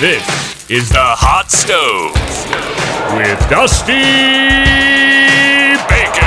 This is the Hot Stove with Dusty Baker.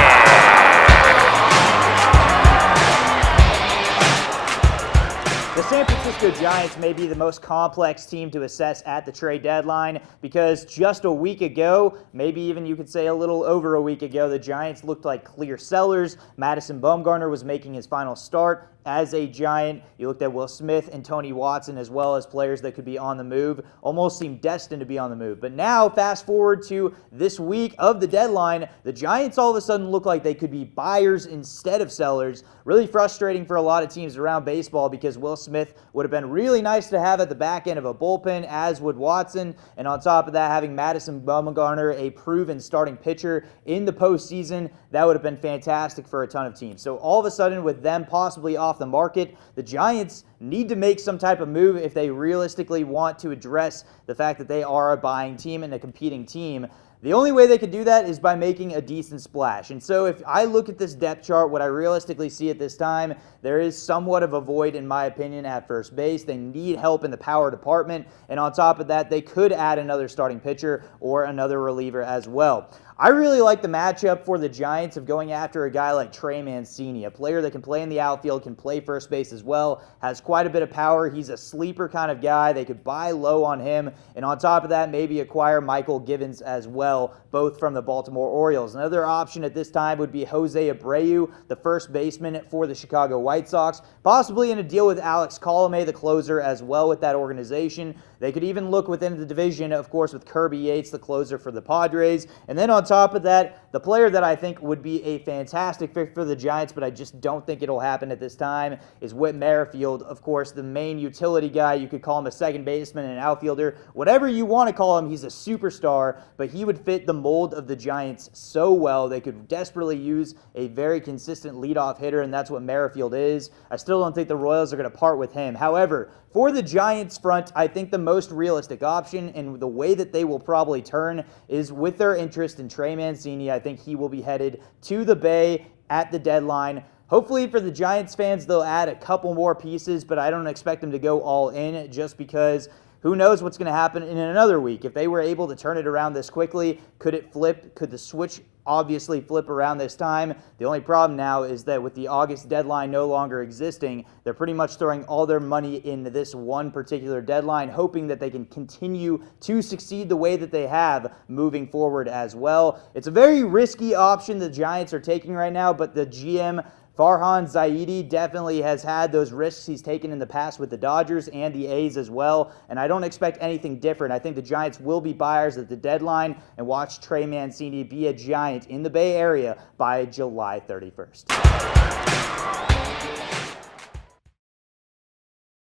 The San Francisco Giants may be the most complex team to assess at the trade deadline because just a week ago, maybe even you could say a little over a week ago, the Giants looked like clear sellers. Madison Bumgarner was making his final start as a Giant. You looked at Will Smith and Tony Watson as well as players that could be on the move, almost seemed destined to be on the move. But now, fast forward to this week of the deadline, the Giants all of a sudden look like they could be buyers instead of sellers. Really frustrating for a lot of teams around baseball because Will Smith would have been really nice to have at the back end of a bullpen, as would Watson. And on top of that, having Madison Bumgarner, a proven starting pitcher in the postseason, that would have been fantastic for a ton of teams. So all of a sudden, with them possibly off the market, the Giants need to make some type of move if they realistically want to address the fact that they are a buying team and a competing team. The only way they could do that is by making a decent splash. And so if I look at this depth chart, what I realistically see at this time, there is somewhat of a void, in my opinion, at first base. They need help in the power department. And on top of that, they could add another starting pitcher or another reliever as well. I really like the matchup for the Giants of going after a guy like Trey Mancini, a player that can play in the outfield, can play first base as well, has quite a bit of power. He's a sleeper kind of guy. They could buy low on him, and on top of that, maybe acquire Michael Givens as well, both from the Baltimore Orioles. Another option at this time would be Jose Abreu, the first baseman for the Chicago White Sox, possibly in a deal with Alex Colomé, the closer, as well with that organization. They could even look within the division, of course, with Kirby Yates, the closer for the Padres. And then on top of that, the player that I think would be a fantastic fit for the Giants, but I just don't think it'll happen at this time, is Whit Merrifield. Of course, the main utility guy. You could call him a second baseman, an outfielder, whatever you want to call him. He's a superstar, but he would fit the mold of the Giants so well. They could desperately use a very consistent leadoff hitter, and that's what Merrifield is. I still don't think the Royals are going to part with him. However, for the Giants front, I think the most realistic option and the way that they will probably turn is with their interest in Trey Mancini. I think he will be headed to the Bay at the deadline. Hopefully for the Giants fans, they'll add a couple more pieces, but I don't expect them to go all in just because who knows what's going to happen in another week. If they were able to turn it around this quickly, could it flip? Could the switch obviously flip around this time? The only problem now is that with the August deadline no longer existing, they're pretty much throwing all their money into this one particular deadline, hoping that they can continue to succeed the way that they have moving forward as well. It's a very risky option the Giants are taking right now, but the GM Farhan Zaidi definitely has had those risks he's taken in the past with the Dodgers and the A's as well, and I don't expect anything different. I think the Giants will be buyers at the deadline and watch Trey Mancini be a Giant in the Bay Area by July 31st.